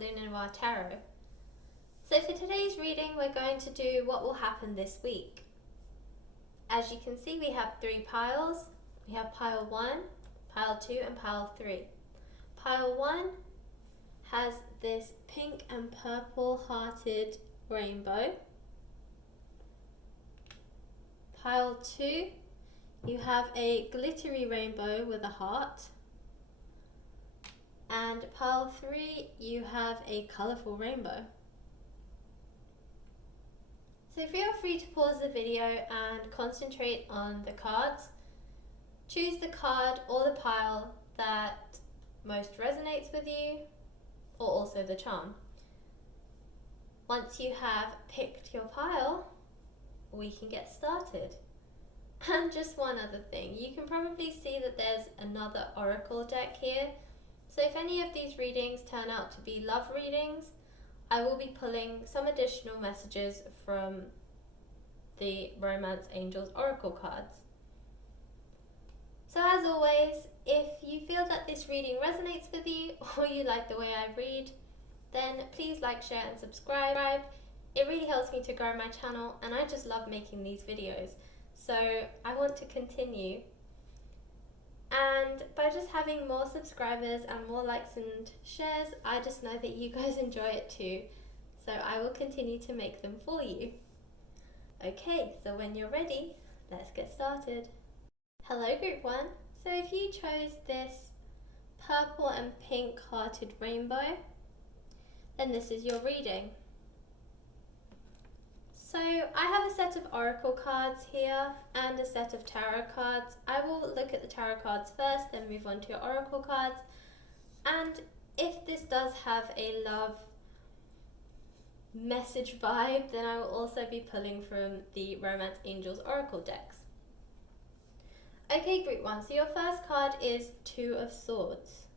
Lunar Noir Tarot. So for today's reading, we're going to do what will happen this week. As you can see, we have 3 piles. We have pile 1, pile 2 and pile 3. Pile 1 has this pink and purple hearted rainbow. Pile 2, you have a glittery rainbow with a heart. And pile 3, you have a colourful rainbow. So feel free to pause the video and concentrate on the cards. Choose the card or the pile that most resonates with you, or also the charm. Once you have picked your pile, we can get started. And just one other thing, you can probably see that there's another oracle deck here. So if any of these readings turn out to be love readings, I will be pulling some additional messages from the Romance Angels Oracle cards. So as always, if you feel that this reading resonates with you or you like the way I read, then please like, share and subscribe. It really helps me to grow my channel and I just love making these videos. So I want to continue. And by just having more subscribers and more likes and shares, I just know that you guys enjoy it too. So I will continue to make them for you. Okay, so when you're ready, let's get started. Hello Group 1. So if you chose this purple and pink hearted rainbow, then this is your reading. So I have a set of oracle cards here and a set of tarot cards. I will look at the tarot cards first, then move on to your oracle cards. And if this does have a love message vibe, then I will also be pulling from the Romance Angels Oracle decks. Okay, Group 1, so your first card is 2 of Swords.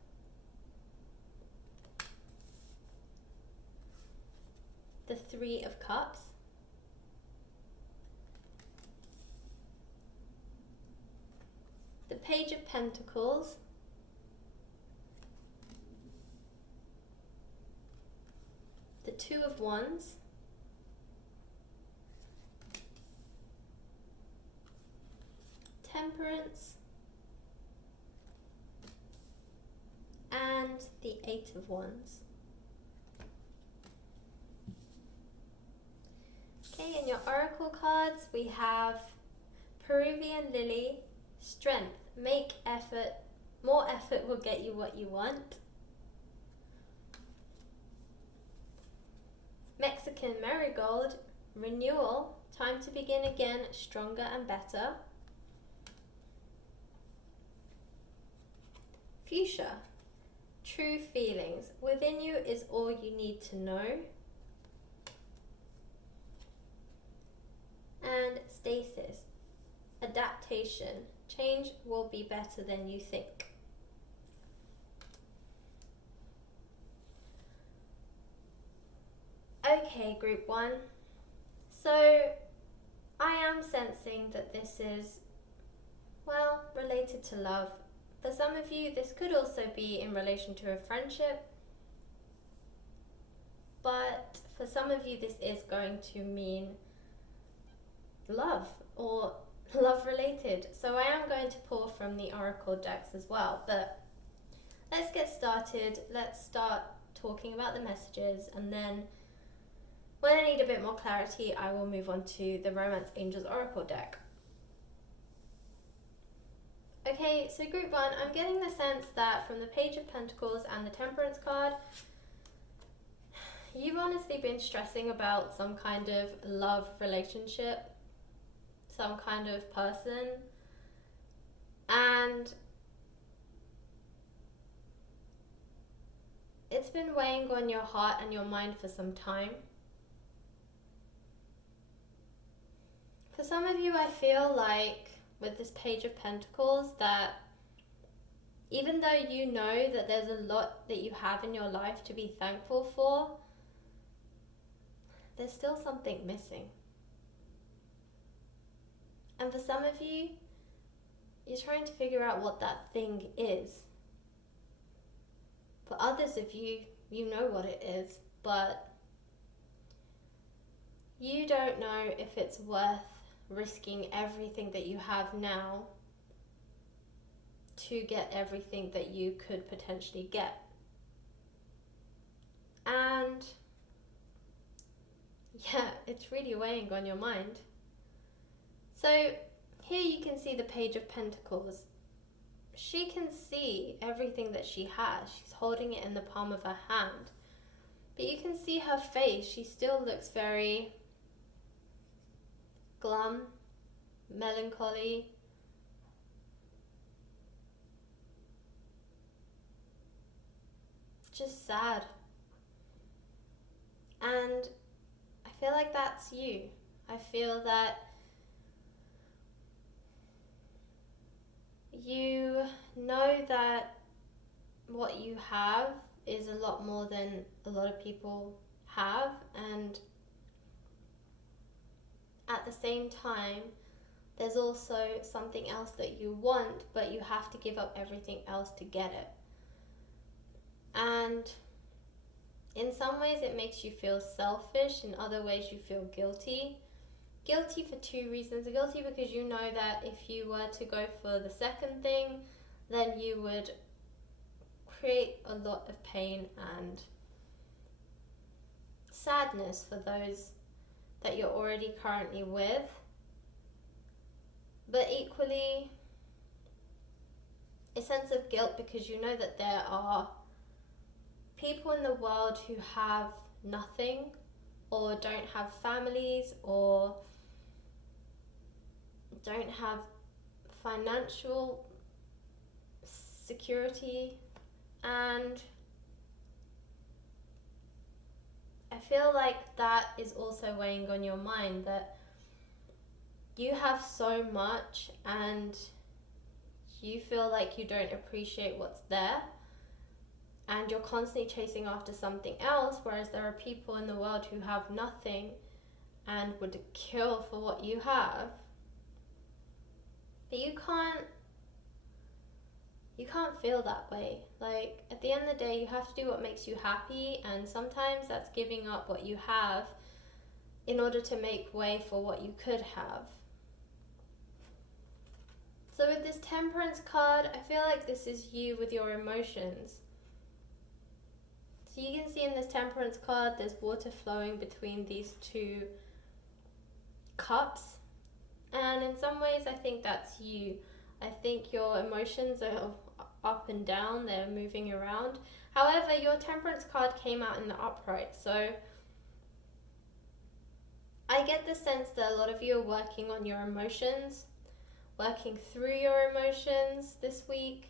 The 3 of Cups. The Page of Pentacles. The 2 of Wands. Temperance. And the 8 of Wands. Okay, in your oracle cards we have Peruvian Lily, Strength, make effort, more effort will get you what you want. Mexican Marigold, renewal, time to begin again, stronger and better. Fuchsia, true feelings, within you is all you need to know. And Stasis, adaptation, change will be better than you think. Okay, Group 1, so I am sensing that this is, well, related to love. For some of you, this could also be in relation to a friendship, but for some of you, this is going to mean love or love related. So I am going to pull from the oracle decks as well, but let's get started. Let's start talking about the messages, and then when I need a bit more clarity, I will move on to the Romance Angels Oracle deck. Okay, so Group 1, I'm getting the sense that from the Page of Pentacles and the Temperance card, you've honestly been stressing about some kind of love relationship, some kind of person, and it's been weighing on your heart and your mind for some time. For some of you, I feel like with this Page of Pentacles that even though you know that there's a lot that you have in your life to be thankful for, there's still something missing. And for some of you, you're trying to figure out what that thing is. For others of you, you know what it is, but you don't know if it's worth risking everything that you have now to get everything that you could potentially get. And yeah, it's really weighing on your mind. So here you can see the Page of Pentacles. She can see everything that she has. She's holding it in the palm of her hand. But you can see her face. She still looks very glum, melancholy. Just sad. And I feel like that's you. I feel that you know that what you have is a lot more than a lot of people have, and at the same time there's also something else that you want, but you have to give up everything else to get it. And in some ways it makes you feel selfish, in other ways you feel guilty. Guilty for two reasons. Guilty because you know that if you were to go for the second thing, then you would create a lot of pain and sadness for those that you're already currently with. But equally, a sense of guilt because you know that there are people in the world who have nothing, or don't have families, or don't have financial security. And I feel like that is also weighing on your mind, that you have so much and you feel like you don't appreciate what's there, and you're constantly chasing after something else, whereas there are people in the world who have nothing and would kill for what you have. But you can't feel that way. Like, at the end of the day, you have to do what makes you happy, and sometimes that's giving up what you have in order to make way for what you could have. So with this Temperance card, I feel like this is you with your emotions. So you can see in this Temperance card, there's water flowing between these two cups. And in some ways, I think that's you. I think your emotions are up and down, they're moving around. However, your Temperance card came out in the upright. So I get the sense that a lot of you are working on your emotions, working through your emotions this week.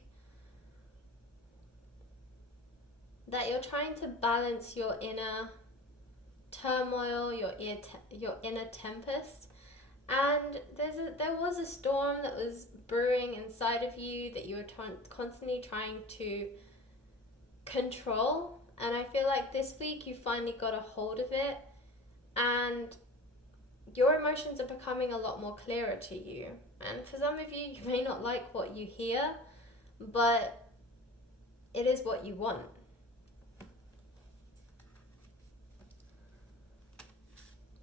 That you're trying to balance your inner turmoil, your inner tempest. And there was a storm that was brewing inside of you that you were constantly trying to control. And I feel like this week you finally got a hold of it, and your emotions are becoming a lot more clearer to you. And for some of you, you may not like what you hear, but it is what you want.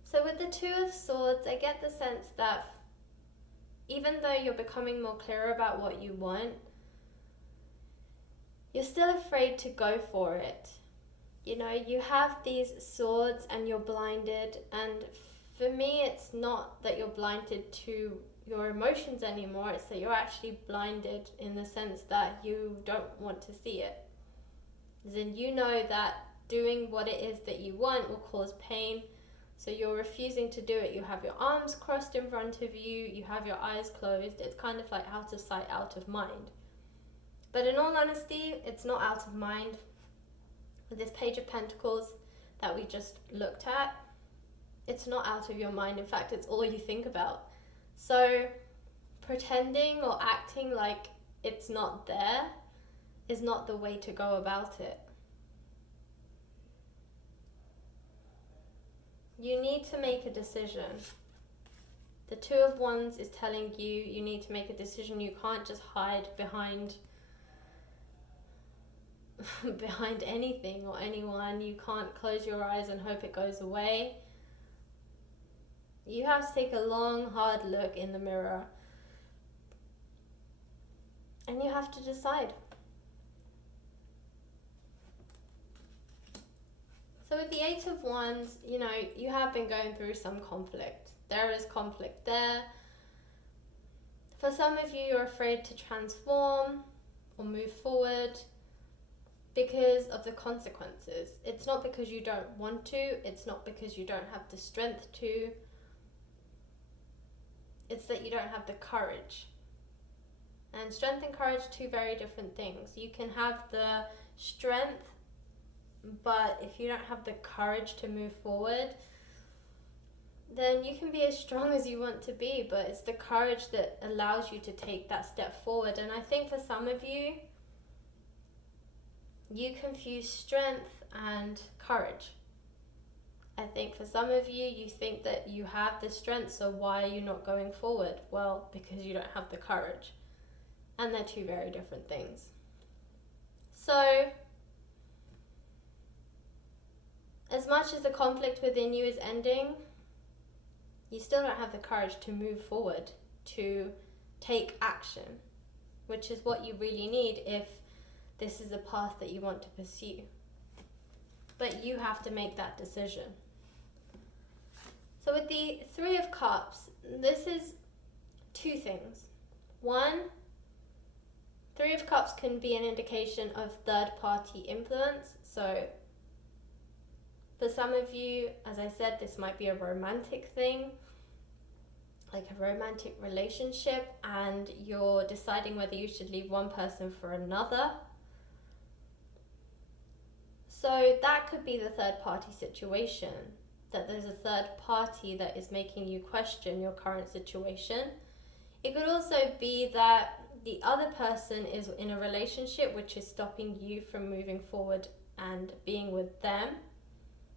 So with the Two of Swords, I get the sense that even though you're becoming more clear about what you want, you're still afraid to go for it. You know, you have these swords and you're blinded, and for me it's not that you're blinded to your emotions anymore, it's that you're actually blinded in the sense that you don't want to see it. As in, you know that doing what it is that you want will cause pain, so you're refusing to do it. You have your arms crossed in front of you, you have your eyes closed. It's kind of like out of sight, out of mind. But in all honesty, it's not out of mind. With this Page of Pentacles that we just looked at, it's not out of your mind. In fact, it's all you think about. So pretending or acting like it's not there is not the way to go about it. You need to make a decision. The Two of Wands is telling you you need to make a decision. You can't just hide behind behind anything or anyone. You can't close your eyes and hope it goes away. You have to take a long, hard look in the mirror. And you have to decide. So with the Eight of Wands, you have been going through some conflict. There is conflict there. For some of you, you're afraid to transform or move forward because of the consequences. It's not because you don't want to. It's not because you don't have the strength to. It's that you don't have the courage. And strength and courage, two very different things. You can have the strength, but if you don't have the courage to move forward, then you can be as strong as you want to be, but it's the courage that allows you to take that step forward. And I think for some of you, you confuse strength and courage. I think for some of you, you think that you have the strength, so why are you not going forward? Well, because you don't have the courage. And they're two very different things. So, as much as the conflict within you is ending, you still don't have the courage to move forward, to take action, which is what you really need if this is a path that you want to pursue. But you have to make that decision. So with the Three of Cups, this is two things. One, Three of Cups can be an indication of third-party influence. So for some of you, as I said, this might be a romantic thing, like a romantic relationship, and you're deciding whether you should leave one person for another. So that could be the third-party situation, that there's a third party that is making you question your current situation. It could also be that the other person is in a relationship which is stopping you from moving forward and being with them.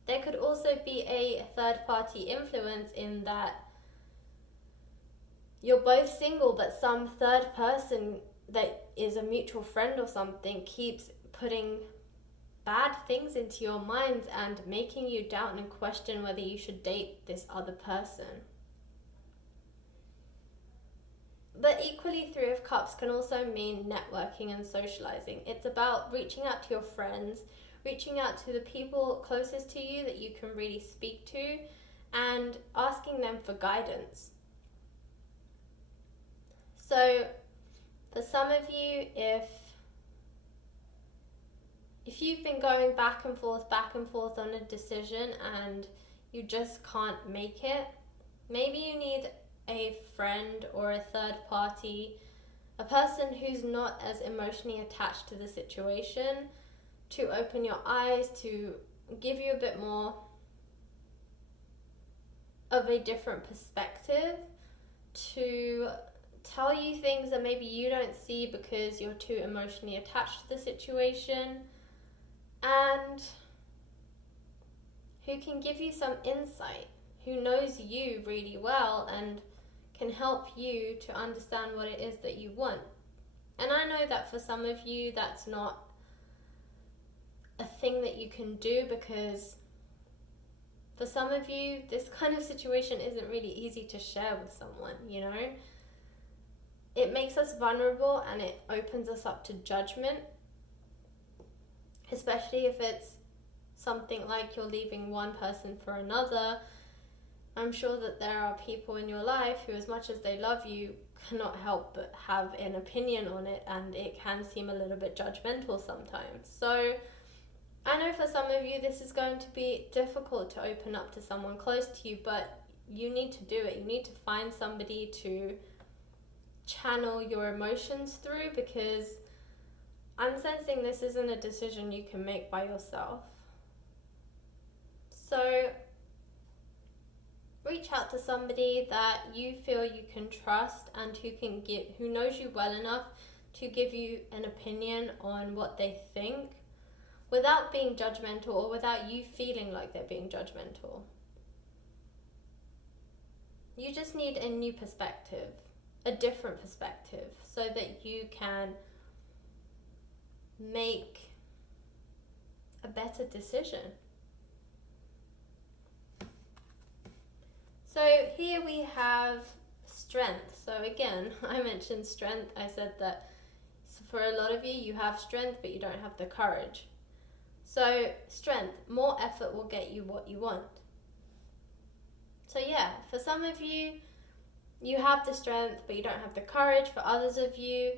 There could also be a third-party influence in that you're both single, but some third person that is a mutual friend or something keeps putting bad things into your mind and making you doubt and question whether you should date this other person. But equally, Three of Cups can also mean networking and socializing. It's about reaching out to your friends, reaching out to the people closest to you that you can really speak to, and asking them for guidance. So for some of you, if you've been going back and forth on a decision and you just can't make it, maybe you need a friend or a third party, a person who's not as emotionally attached to the situation, to open your eyes, to give you a bit more of a different perspective, to tell you things that maybe you don't see because you're too emotionally attached to the situation, and who can give you some insight, who knows you really well and can help you to understand what it is that you want. And I know that for some of you, that's not a thing that you can do, because for some of you, this kind of situation isn't really easy to share with someone, It makes us vulnerable and it opens us up to judgment, especially if it's something like you're leaving one person for another. I'm sure that there are people in your life who, as much as they love you, cannot help but have an opinion on it, and it can seem a little bit judgmental sometimes. So I know for some of you this is going to be difficult to open up to someone close to you, but you need to do it. You need to find somebody to channel your emotions through, because I'm sensing this isn't a decision you can make by yourself. So reach out to somebody that you feel you can trust and who knows you well enough to give you an opinion on what they think, without being judgmental or without you feeling like they're being judgmental. You just need a new perspective, a different perspective, so that you can make a better decision. So here we have strength. So again, I mentioned strength. I said that for a lot of you, you have strength, but you don't have the courage. So strength, more effort will get you what you want. So yeah, for some of you, you have the strength, but you don't have the courage. For others of you,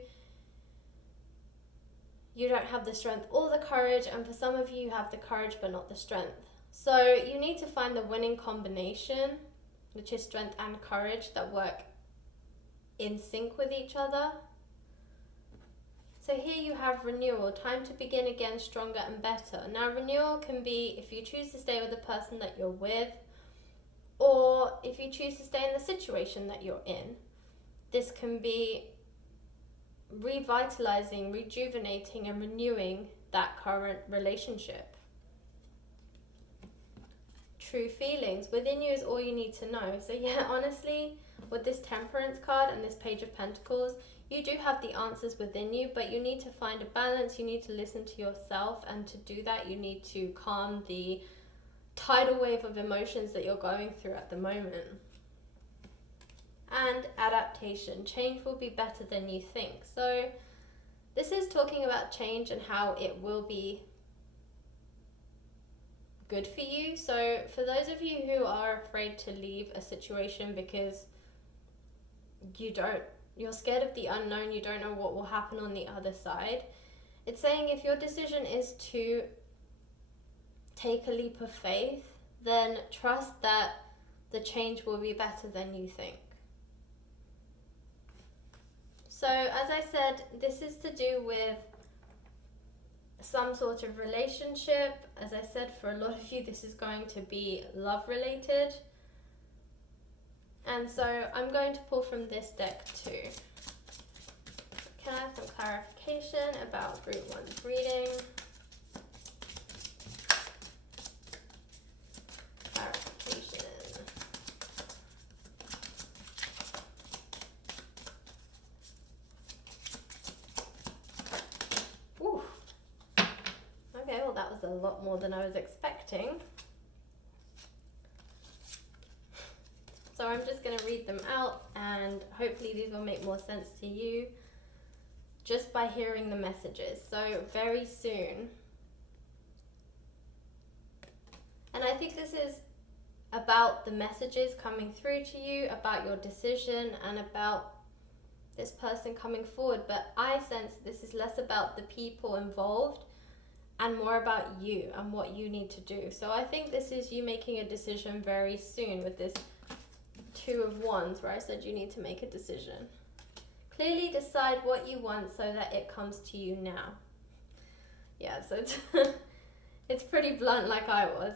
you don't have the strength or the courage. And for some of you, you have the courage, but not the strength. So you need to find the winning combination, which is strength and courage that work in sync with each other. So here you have renewal, time to begin again stronger and better. Now renewal can be if you choose to stay with the person that you're with, or if you choose to stay in the situation that you're in. This can be revitalizing, rejuvenating and renewing that current relationship. True feelings within you is all you need to know. So yeah, honestly, with this Temperance card and this Page of Pentacles, you do have the answers within you, but you need to find a balance. You need to listen to yourself, and to do that you need to calm the tidal wave of emotions that you're going through at the moment. And adaptation, change will be better than you think. So this is talking about change and how it will be good for you. So for those of you who are afraid to leave a situation because you're scared of the unknown, you don't know what will happen on the other side, it's saying if your decision is to take a leap of faith, then trust that the change will be better than you think. So as I said, this is to do with some sort of relationship. As I said, for a lot of you, this is going to be love related. And so I'm going to pull from this deck too. Can I have some clarification about Group 1's reading? Clarification. Ooh. Okay, well that was a lot more than I was expecting. So I'm just going to read them out, and hopefully these will make more sense to you just by hearing the messages. So very soon. And I think this is about the messages coming through to you, about your decision and about this person coming forward. But I sense this is less about the people involved and more about you and what you need to do. So I think this is you making a decision very soon with this Two of Wands, where I said you need to make a decision. Clearly decide what you want so that it comes to you now. Yeah, so it's pretty blunt like I was.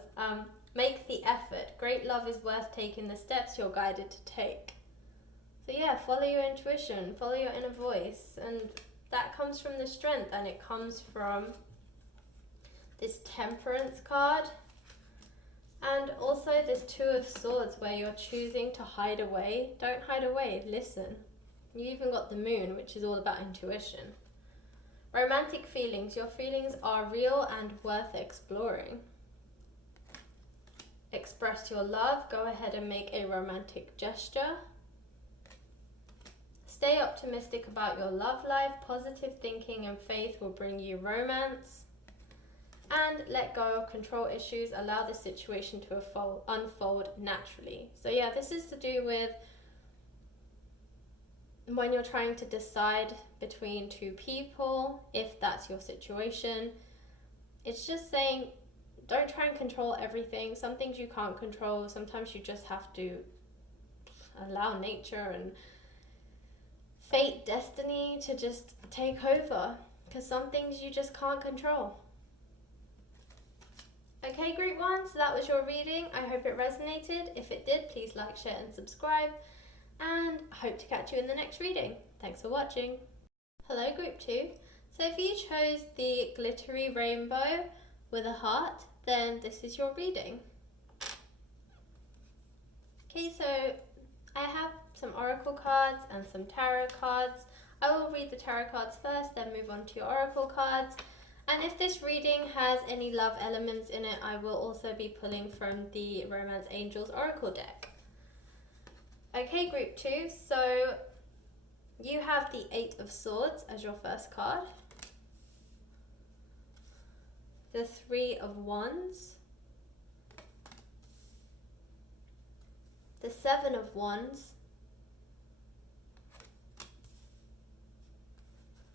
Make the effort. Great love is worth taking the steps you're guided to take. So yeah, follow your intuition, follow your inner voice, and that comes from the strength, and it comes from this Temperance card. And also this Two of Swords, where you're choosing to hide away. Don't hide away, listen. You even got the Moon, which is all about intuition. Romantic feelings. Your feelings are real and worth exploring. Express your love. Go ahead and make a romantic gesture. Stay optimistic about your love life. Positive thinking and faith will bring you romance. And let go of control issues. Allow the situation to unfold naturally. So yeah, this is to do with when you're trying to decide between two people, if that's your situation. It's just saying, don't try and control everything. Some things you can't control. Sometimes you just have to allow nature and fate, destiny to just take over, because some things you just can't control. Okay, Group 1, so that was your reading. I hope it resonated. If it did, please like, share and subscribe. And I hope to catch you in the next reading. Thanks for watching. Hello, Group 2. So if you chose the glittery rainbow with a heart, then this is your reading. Okay, so I have some oracle cards and some tarot cards. I will read the tarot cards first, then move on to your oracle cards. And if this reading has any love elements in it, I will also be pulling from the Romance Angels Oracle deck. Okay, group 2, so you have the 8 of Swords as your first card, the 3 of Wands, the 7 of Wands,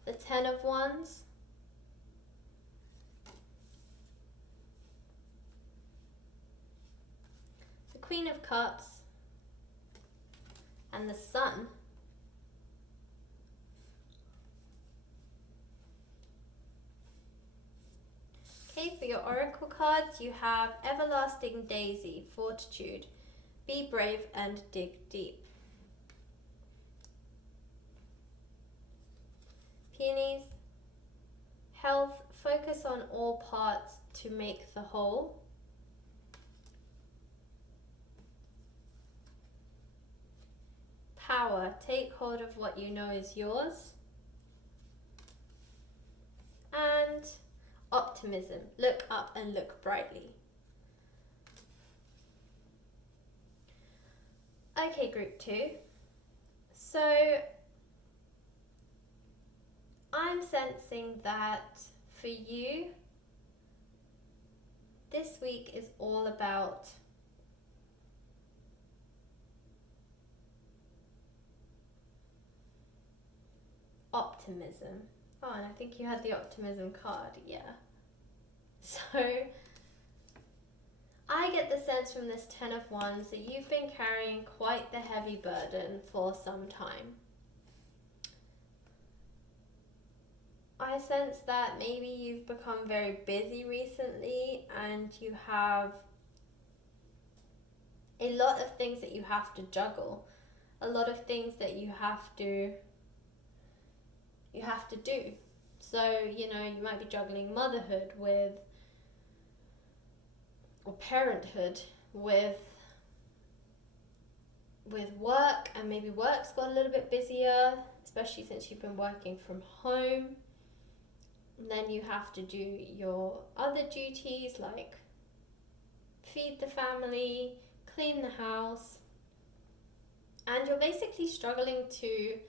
the 10 of Wands, the Queen of Cups, and the Sun. Okay, for your oracle cards, you have Everlasting Daisy, Fortitude, Be Brave and Dig Deep. Peonies, Health, focus on all parts to make the whole. Power, take hold of what you know is yours. And Optimism, look up and look brightly. Okay, group 2. So I'm sensing that for you, this week is all about optimism. Oh, and I think you had the optimism card, yeah. So I get the sense from this 10 of Wands that you've been carrying quite the heavy burden for some time. I sense that maybe you've become very busy recently and you have a lot of things that you have to juggle, a lot of things that you have to do. So, you know, you might be juggling motherhood with, or parenthood with work, and maybe work's got a little bit busier, especially since you've been working from home. And then you have to do your other duties like feed the family, clean the house, and you're basically struggling to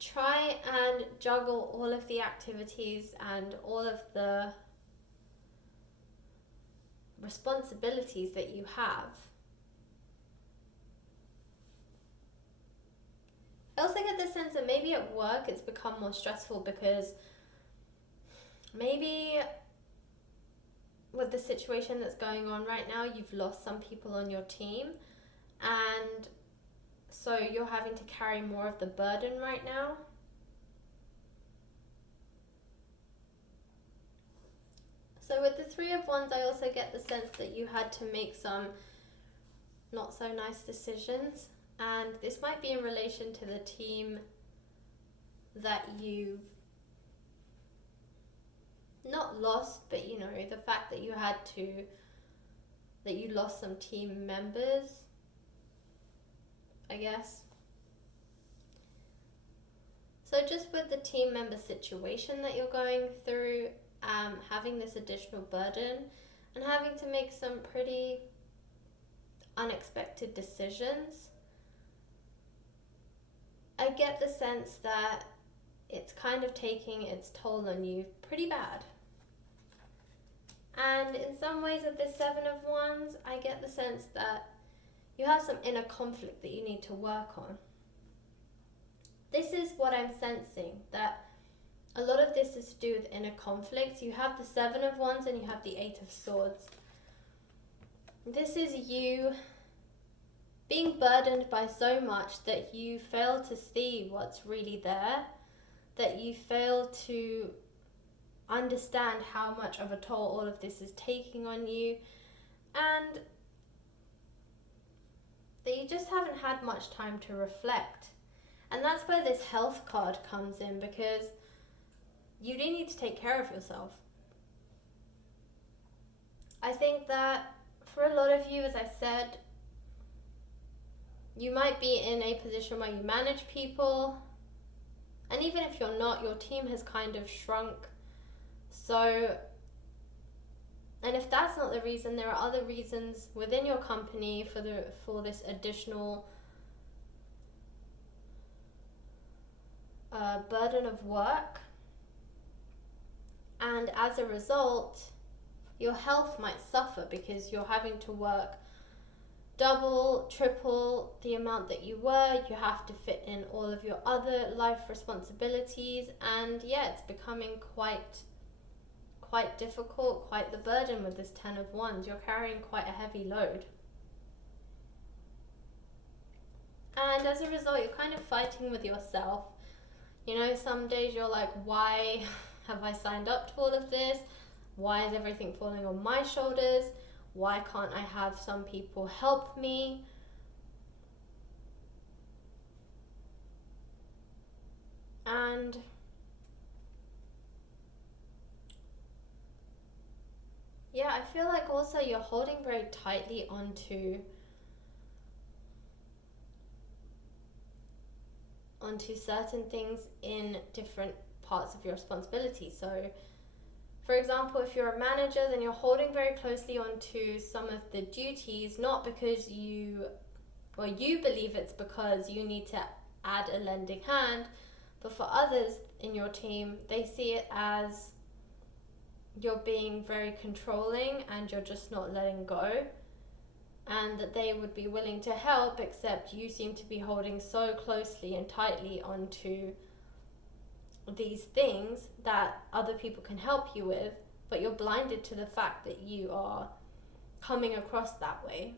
try and juggle all of the activities and all of the responsibilities that you have. I also get the sense that maybe at work it's become more stressful because maybe with the situation that's going on right now, you've lost some people on your team, and so you're having to carry more of the burden right now. So with the 3 of Wands, I also get the sense that you had to make some not so nice decisions, and this might be in relation to the team that you've not lost, but you know, the fact that you lost some team members, I guess. So just with the team member situation that you're going through, having this additional burden and having to make some pretty unexpected decisions, I get the sense that it's kind of taking its toll on you pretty bad. And in some ways with this 7 of Wands, I get the sense that you have some inner conflict that you need to work on. This is what I'm sensing, that a lot of this is to do with inner conflicts. You have the 7 of Wands and you have the 8 of Swords. This is you being burdened by so much that you fail to see what's really there, that you fail to understand how much of a toll all of this is taking on you, and that you just haven't had much time to reflect. And that's where this health card comes in, because you do need to take care of yourself. I think that for a lot of you, as I said, you might be in a position where you manage people, and even if you're not, your team has kind of shrunk So, and if that's not the reason, there are other reasons within your company for this additional burden of work. And as a result, your health might suffer because you're having to work double, triple the amount that you were. You have to fit in all of your other life responsibilities, and yeah, it's becoming quite difficult, quite the burden with this 10 of Wands. You're carrying quite a heavy load. And as a result, you're kind of fighting with yourself. You know, some days you're like, why have I signed up to all of this? Why is everything falling on my shoulders? Why can't I have some people help me? And yeah, I feel like also you're holding very tightly onto certain things in different parts of your responsibility. So for example, if you're a manager, then you're holding very closely onto some of the duties, not because you believe it's because you need to add a lending hand, but for others in your team, they see it as you're being very controlling and you're just not letting go, and that they would be willing to help, except you seem to be holding so closely and tightly onto these things that other people can help you with, but you're blinded to the fact that you are coming across that way.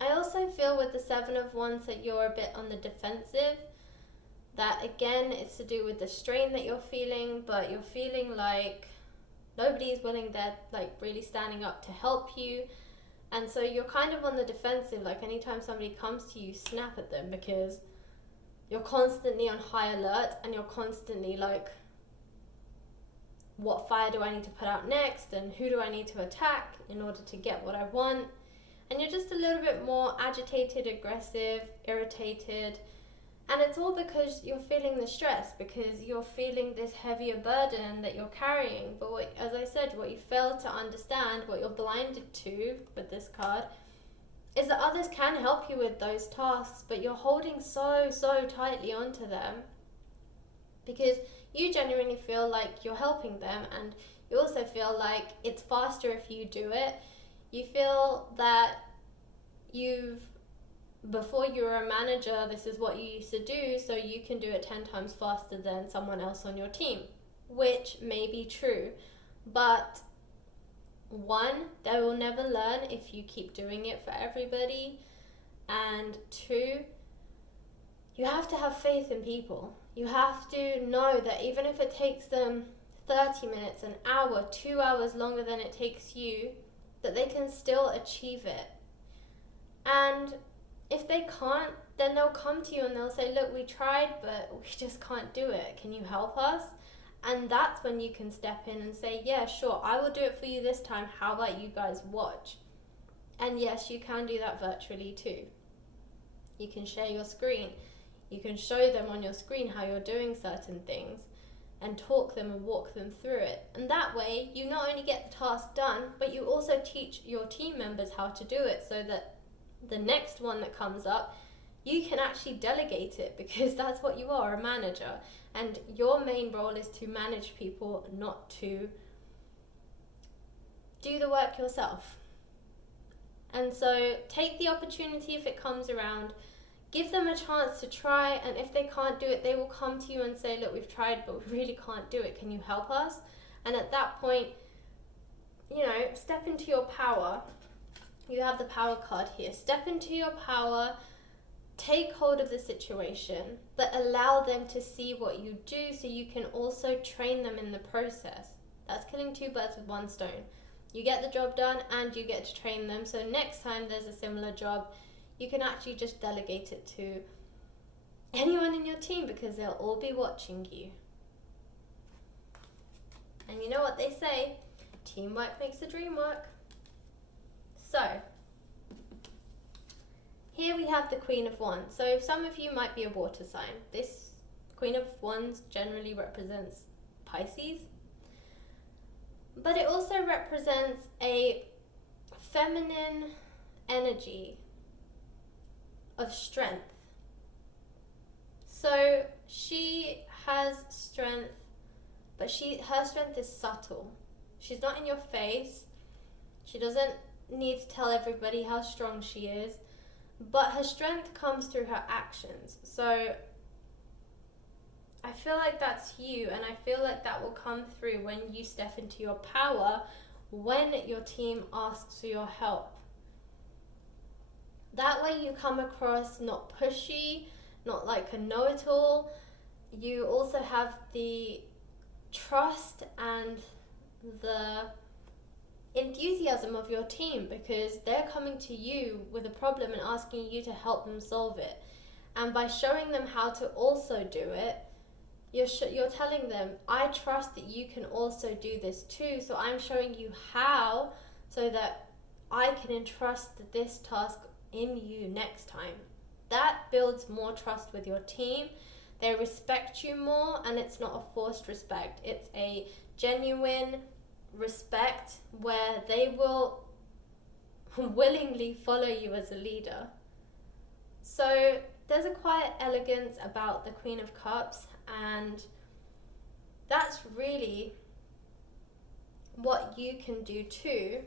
I also feel with the 7 of Wands that you're a bit on the defensive. That again, it's to do with the strain that you're feeling, but you're feeling like nobody is willing there, like really standing up to help you. And so you're kind of on the defensive, like anytime somebody comes to you, snap at them, because you're constantly on high alert and you're constantly like, what fire do I need to put out next, and who do I need to attack in order to get what I want? And you're just a little bit more agitated, aggressive, irritated. And it's all because you're feeling the stress, because you're feeling this heavier burden that you're carrying. But what, as I said, what you fail to understand, what you're blinded to with this card, is that others can help you with those tasks, but you're holding so tightly onto them because you genuinely feel like you're helping them, and you also feel like it's faster if you do it. You feel that before you were a manager, this is what you used to do, so you can do it 10 times faster than someone else on your team, which may be true, but one, they will never learn if you keep doing it for everybody, and two, you have to have faith in people. You have to know that even if it takes them 30 minutes, an hour, 2 hours longer than it takes you, that they can still achieve it. And if they can't, then they'll come to you and they'll say, look, we tried, but we just can't do it. Can you help us? And that's when you can step in and say, yeah, sure, I will do it for you this time. How about you guys watch? And yes, you can do that virtually too. You can share your screen. You can show them on your screen how you're doing certain things and talk them and walk them through it. And that way, you not only get the task done, but you also teach your team members how to do it, so that the next one that comes up, you can actually delegate it, because that's what you are, a manager. And your main role is to manage people, not to do the work yourself. And so take the opportunity if it comes around. Give them a chance to try, and if they can't do it, they will come to you and say, look, we've tried, but we really can't do it. Can you help us? And at that point, step into your power. You have the power card here. Step into your power, take hold of the situation, but allow them to see what you do, so you can also train them in the process. That's killing 2 birds with 1 stone. You get the job done and you get to train them, so next time there's a similar job, you can actually just delegate it to anyone in your team, because they'll all be watching you. And you know what they say, teamwork makes the dream work. So, here we have the Queen of Wands. So some of you might be a water sign. This Queen of Wands generally represents Pisces, but it also represents a feminine energy of strength. So she has strength, but her strength is subtle. She's not in your face. She doesn't need to tell everybody how strong she is, but her strength comes through her actions. So I feel like that's you, and I feel like that will come through when you step into your power, when your team asks for your help. That way you come across not pushy, not like a know-it-all. You also have the trust and the enthusiasm of your team, because they're coming to you with a problem and asking you to help them solve it. And by showing them how to also do it, you're telling them, I trust that you can also do this too, so I'm showing you how, so that I can entrust this task in you next time. That builds more trust with your team. They respect you more, and it's not a forced respect. It's a genuine respect where they will willingly follow you as a leader. So there's a quiet elegance about the Queen of Cups, and that's really what you can do too.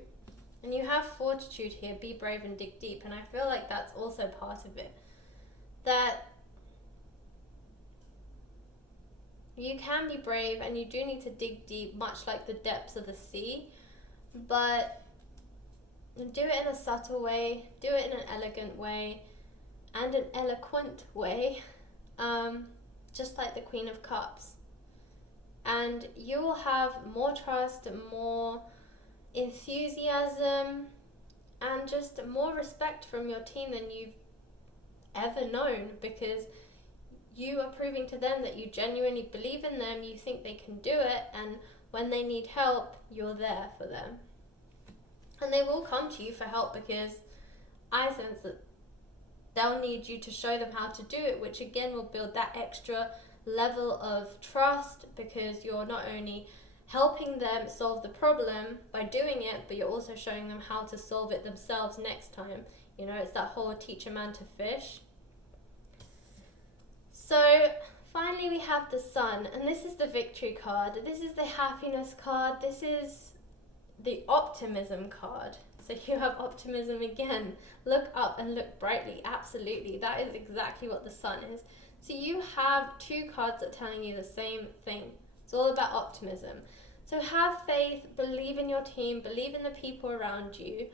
And you have fortitude here, be brave and dig deep, and I feel like that's also part of it. That you can be brave and you do need to dig deep, much like the depths of the sea, but do it in a subtle way, do it in an elegant way, and an eloquent way, just like the Queen of Cups. And you will have more trust, more enthusiasm, and just more respect from your team than you've ever known, because you are proving to them that you genuinely believe in them, you think they can do it, and when they need help, you're there for them. And they will come to you for help, because I sense that they'll need you to show them how to do it, which again will build that extra level of trust, because you're not only helping them solve the problem by doing it, but you're also showing them how to solve it themselves next time. You know, it's that whole teach a man to fish. So finally we have the Sun, and this is the victory card. This is the happiness card. This is the optimism card. So you have optimism again. Look up and look brightly. Absolutely. That is exactly what the Sun is. So you have two cards that are telling you the same thing. It's all about optimism. So have faith, believe in your team, believe in the people around you,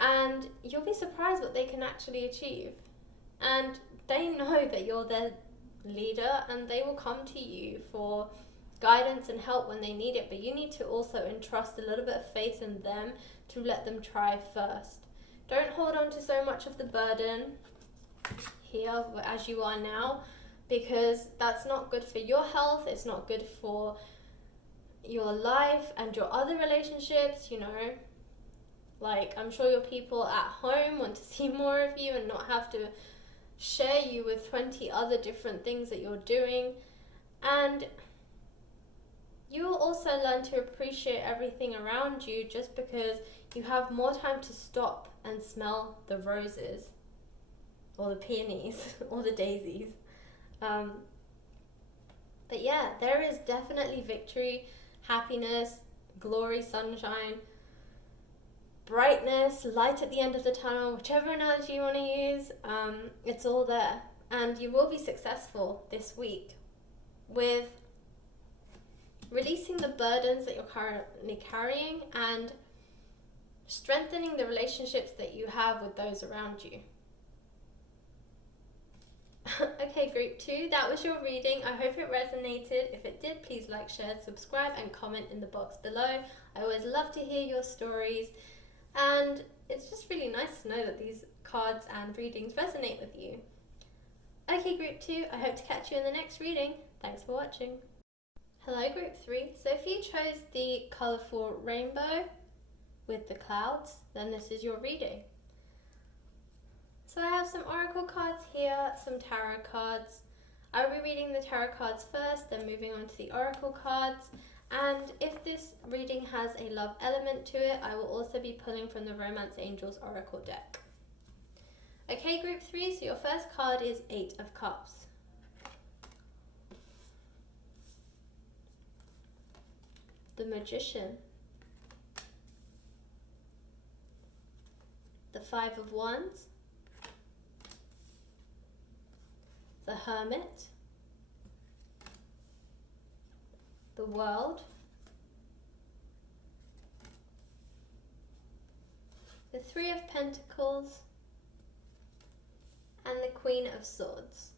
and you'll be surprised what they can actually achieve. And they know that you're their leader, and they will come to you for guidance and help when they need it, but you need to also entrust a little bit of faith in them to let them try first. Don't hold on to so much of the burden here as you are now, because that's not good for your health, it's not good for your life and your other relationships. You know, like, I'm sure your people at home want to see more of you and not have to share you with 20 other different things that you're doing. And you will also learn to appreciate everything around you, just because you have more time to stop and smell the roses, or the peonies, or the daisies. But yeah, there is definitely victory, happiness, glory, sunshine, brightness, light at the end of the tunnel, whichever analogy you want to use. It's all there, and you will be successful this week with releasing the burdens that you're currently carrying and strengthening the relationships that you have with those around you. Okay, group 2, that was your reading. I hope it resonated. If it did, please like, share, subscribe, and comment in the box below. I always love to hear your stories, and it's just really nice to know that these cards and readings resonate with you. Okay, group 2, I hope to catch you in the next reading. Thanks for watching. Hello, group 3. So if you chose the colourful rainbow with the clouds, then this is your reading. So I have some oracle cards here, some tarot cards. I'll be reading the tarot cards first, then moving on to the oracle cards. And if this reading has a love element to it, I will also be pulling from the Romance Angels Oracle deck. Okay, group 3, so your first card is 8 of Cups. The Magician. The 5 of Wands. The Hermit. The World. The 3 of Pentacles. And the Queen of Swords.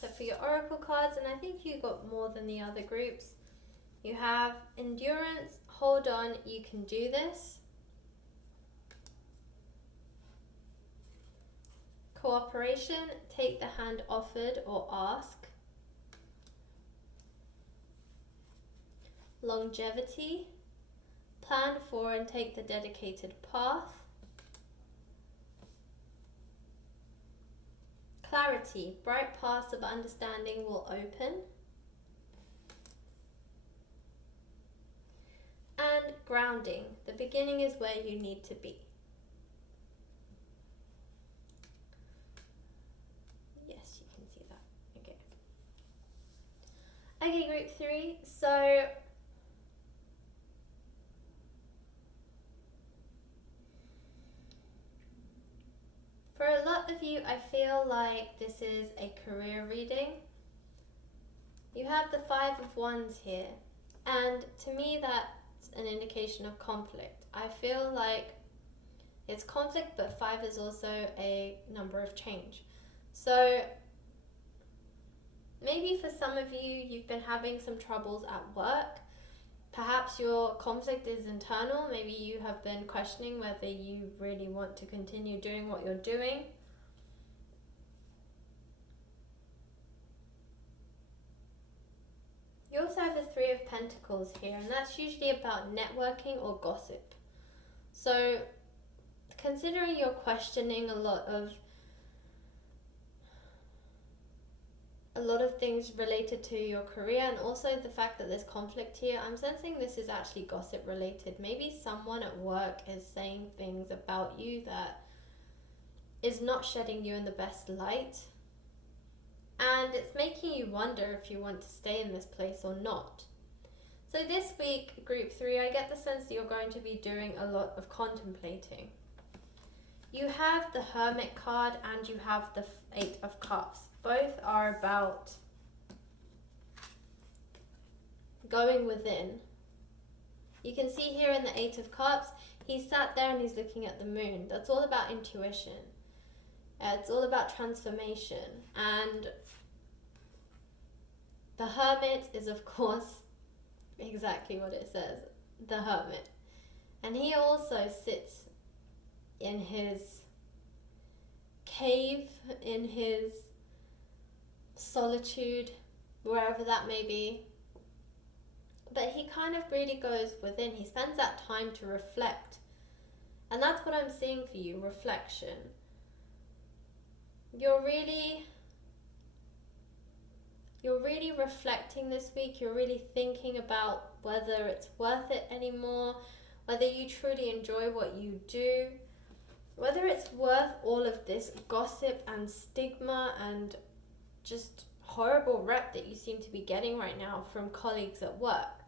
So for your oracle cards, and I think you got more than the other groups, you have Endurance, hold on, you can do this. Cooperation, take the hand offered or ask. Longevity, plan for and take the dedicated path. Clarity, bright paths of understanding will open. And grounding, the beginning is where you need to be. Yes, you can see that. Okay. Okay, group 3. So for a lot of you, I feel like this is a career reading. You have the 5 of Wands here, and to me that's an indication of conflict. I feel like it's conflict, but 5 is also a number of change. So maybe for some of you, you've been having some troubles at work. Perhaps your conflict is internal. Maybe you have been questioning whether you really want to continue doing what you're doing. You also have the 3 of Pentacles here, and that's usually about networking or gossip. So considering you're questioning a lot of things related to your career, and also the fact that there's conflict here, I'm sensing this is actually gossip related. Maybe someone at work is saying things about you that is not shedding you in the best light, and it's making you wonder if you want to stay in this place or not. So this week, group 3, I get the sense that you're going to be doing a lot of contemplating. You have the Hermit card and you have the 8 of Cups. Both are about going within. You can see here in the 8 of Cups, he's sat there and he's looking at the moon. That's all about intuition. It's all about transformation. And the Hermit is, of course, exactly what it says, the Hermit. And he also sits in his cave, in his solitude, wherever that may be. But he kind of really goes within. He spends that time to reflect. And that's what I'm seeing for you, reflection. You're really reflecting this week. You're really thinking about whether it's worth it anymore, whether you truly enjoy what you do, whether it's worth all of this gossip and stigma and just horrible rep that you seem to be getting right now from colleagues at work.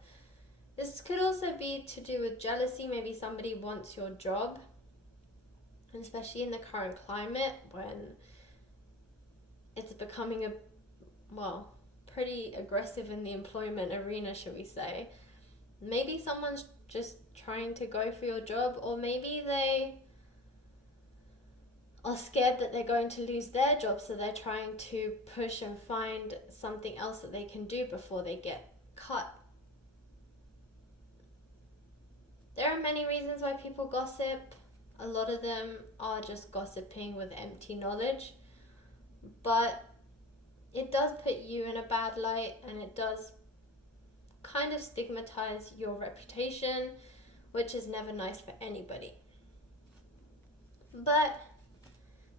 This could also be to do with jealousy. Maybe somebody wants your job, and especially in the current climate when it's becoming pretty aggressive in the employment arena, should we say. Maybe someone's just trying to go for your job, or maybe they are scared that they're going to lose their job, so they're trying to push and find something else that they can do before they get cut. There are many reasons why people gossip. A lot of them are just gossiping with empty knowledge, but it does put you in a bad light, and it does kind of stigmatize your reputation, which is never nice for anybody. But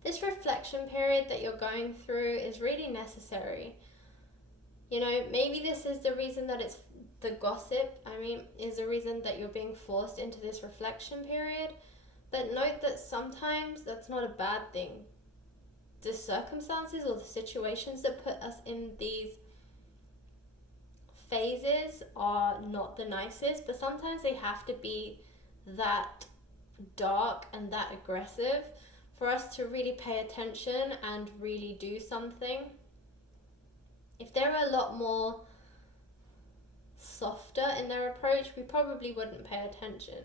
this reflection period that you're going through is really necessary. You know, maybe this is the reason that it's the gossip, is the reason that you're being forced into this reflection period. But note that sometimes that's not a bad thing. The circumstances or the situations that put us in these phases are not the nicest, but sometimes they have to be that dark and that aggressive for us to really pay attention and really do something. If they're a lot more softer in their approach, we probably wouldn't pay attention.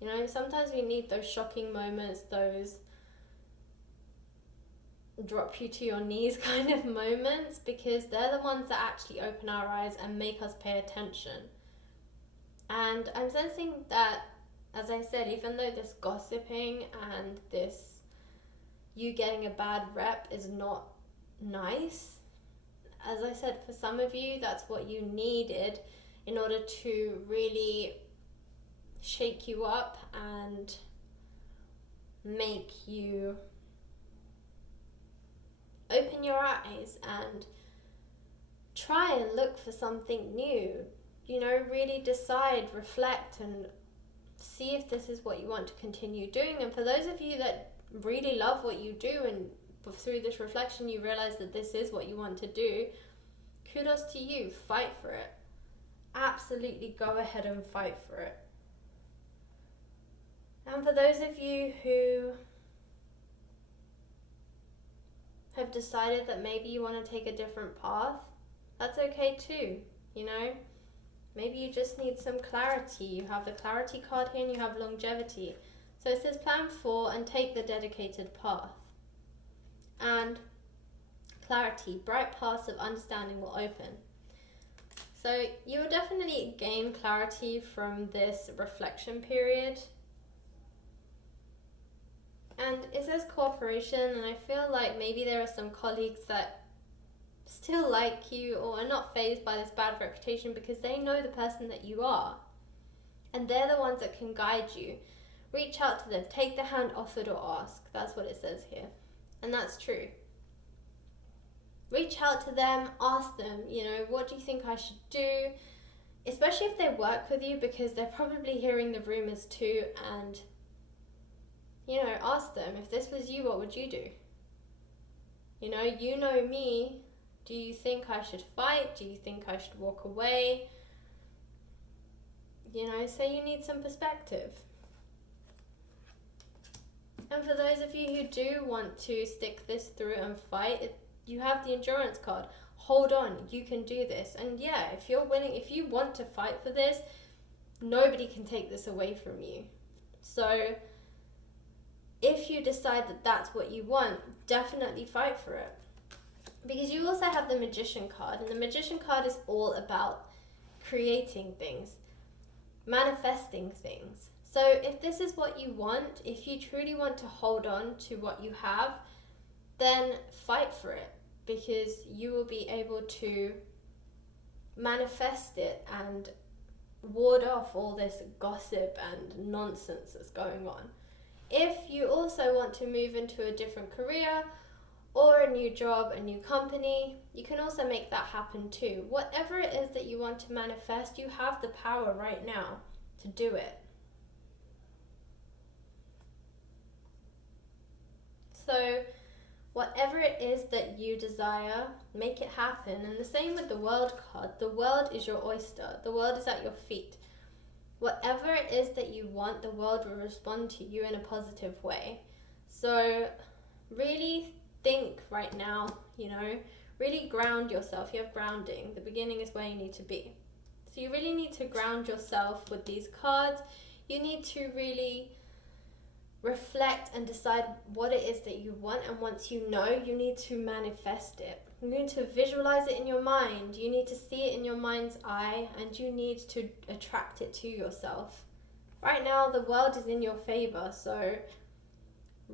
You know, sometimes we need those shocking moments, those drop you to your knees kind of moments, because they're the ones that actually open our eyes and make us pay attention. And I'm sensing that, as I said, even though this gossiping and this you getting a bad rep is not nice, as I said, for some of you, that's what you needed in order to really shake you up and make you open your eyes and try and look for something new. You know, really decide, reflect, and see if this is what you want to continue doing. And for those of you that really love what you do and through this reflection you realize that this is what you want to do, kudos to you. Fight for it. Absolutely go ahead and fight for it. And for those of you who have decided that maybe you want to take a different path, that's okay too. You know, maybe you just need some clarity. You have the clarity card here and you have longevity. So it says plan for and take the dedicated path. And clarity, bright paths of understanding will open. So you will definitely gain clarity from this reflection period. And it says cooperation, and I feel like maybe there are some colleagues that still like you or are not fazed by this bad reputation because they know the person that you are. And they're the ones that can guide you. Reach out to them, take the hand offered or ask. That's what it says here. And that's true. Reach out to them, ask them, you know, what do you think I should do? Especially if they work with you, because they're probably hearing the rumors too. And, you know, ask them, if this was you, what would you do? You know me. Do you think I should fight? Do you think I should walk away? You know, so you need some perspective. And for those of you who do want to stick this through and fight, you have the endurance card. Hold on, you can do this. And yeah, if you're willing, if you want to fight for this, nobody can take this away from you. So if you decide that that's what you want, definitely fight for it. Because you also have the Magician card, and the Magician card is all about creating things, manifesting things. So if this is what you want, if you truly want to hold on to what you have, then fight for it, because you will be able to manifest it and ward off all this gossip and nonsense that's going on. If you also want to move into a different career or a new job, a new company, you can also make that happen too. Whatever it is that you want to manifest, you have the power right now to do it. So whatever it is that you desire, make it happen. And the same with the World card. The world is your oyster. The world is at your feet. Whatever it is that you want, the world will respond to you in a positive way. So really think right now, really ground yourself. You have grounding. The beginning is where you need to be. So you really need to ground yourself with these cards. You need to really reflect and decide what it is that you want, and once you know, you need to manifest it. You need to visualize it in your mind. You need to see it in your mind's eye, and you need to attract it to yourself. Right now, the world is in your favor, so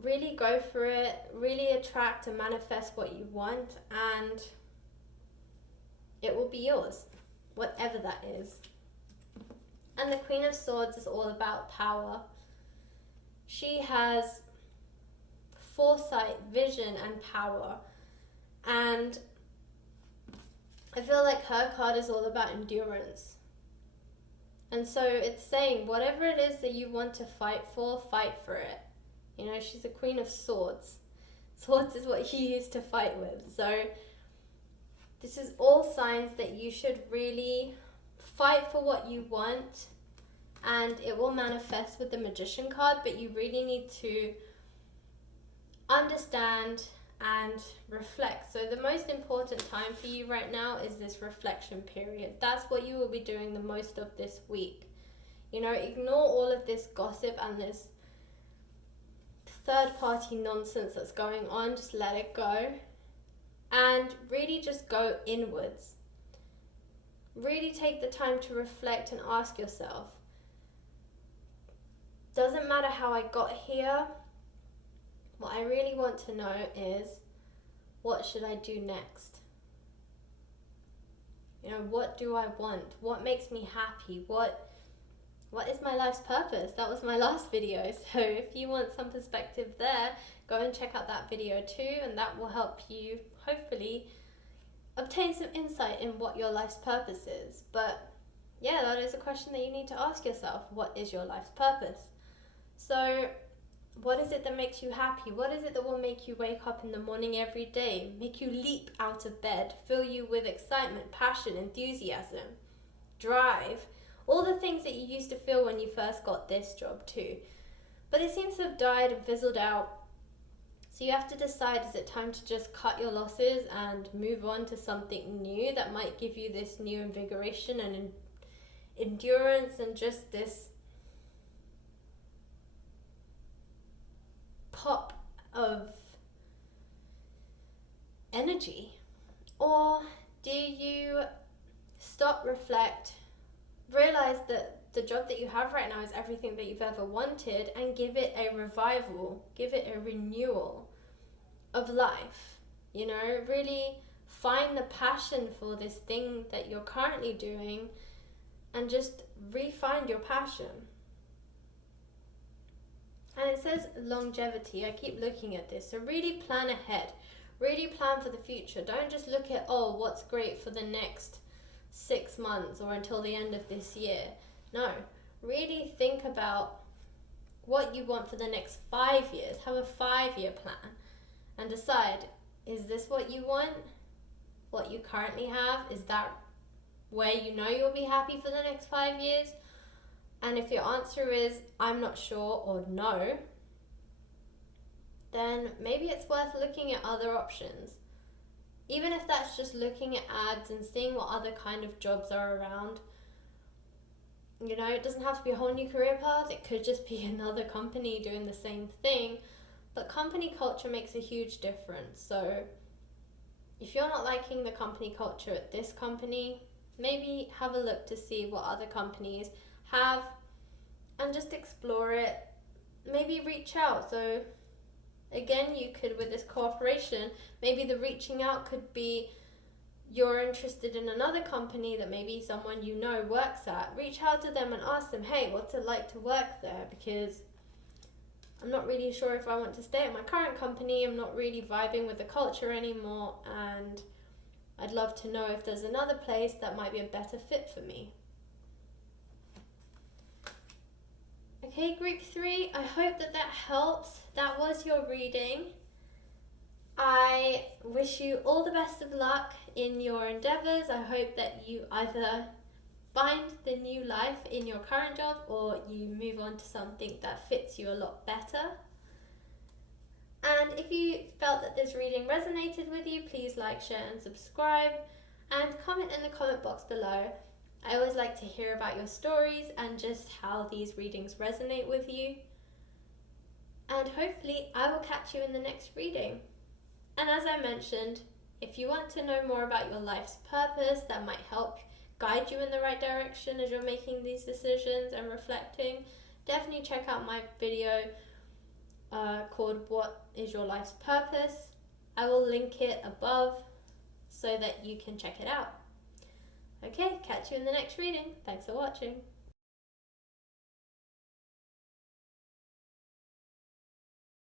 really go for it. Really attract and manifest what you want, and it will be yours, whatever that is. And the Queen of Swords is all about power. She has foresight, vision, and power. And I feel like her card is all about endurance. And so it's saying whatever it is that you want to fight for it. You know, she's a queen of swords. Swords is what you use to fight with. So this is all signs that you should really fight for what you want, and it will manifest with the Magician card, but you really need to understand and reflect. So the most important time for you right now is this reflection period. That's what you will be doing the most of this week. You know, ignore all of this gossip and this third party nonsense that's going on. Just let it go and really just go inwards. Really take the time to reflect and ask yourself, doesn't matter how I got here. What I really want to know is, what should I do next? You know, what do I want? What makes me happy? What is my life's purpose? That was my last video. So if you want some perspective there, go and check out that video too, and that will help you hopefully obtain some insight in what your life's purpose is. But yeah, that is a question that you need to ask yourself. What is your life's purpose? So what is it that makes you happy? What is it that will make you wake up in the morning every day, make you leap out of bed, fill you with excitement, passion, enthusiasm, drive, all the things that you used to feel when you first got this job too. But it seems to have died and fizzled out. So you have to decide, is it time to just cut your losses and move on to something new that might give you this new invigoration and endurance and just this pop of energy? Or do you stop, reflect, realize that the job that you have right now is everything that you've ever wanted, and give it a revival, give it a renewal of life? You know, really find the passion for this thing that you're currently doing and just re-find your passion. And it says longevity. I keep looking at this. So really plan ahead. Really plan for the future. Don't just look at, oh, what's great for the next 6 months or until the end of this year. No. Really think about what you want for the next 5 years. Have a 5-year plan. And decide, is this what you want? What you currently have? Is that where you know you'll be happy for the next 5 years? And if your answer is, I'm not sure, or no, then maybe it's worth looking at other options. Even if that's just looking at ads and seeing what other kind of jobs are around. You know, it doesn't have to be a whole new career path. It could just be another company doing the same thing. But company culture makes a huge difference. So if you're not liking the company culture at this company, maybe have a look to see what other companies have and just explore it. Maybe reach out. So again, you could, with this cooperation, maybe the reaching out could be, you're interested in another company that maybe someone you know works at. Reach out to them and ask them, hey, what's it like to work there? Because I'm not really sure if I want to stay at my current company. I'm not really vibing with the culture anymore, and I'd love to know if there's another place that might be a better fit for me. Okay, group 3, I hope that helps. That was your reading. I wish you all the best of luck in your endeavors. I hope that you either find the new life in your current job or you move on to something that fits you a lot better. And if you felt that this reading resonated with you, please like, share and subscribe, and comment in the comment box below. I always like to hear about your stories and just how these readings resonate with you. And hopefully I will catch you in the next reading. And as I mentioned, if you want to know more about your life's purpose that might help guide you in the right direction as you're making these decisions and reflecting, definitely check out my video called What is Your Life's Purpose? I will link it above so that you can check it out. Okay, catch you in the next reading. Thanks for watching.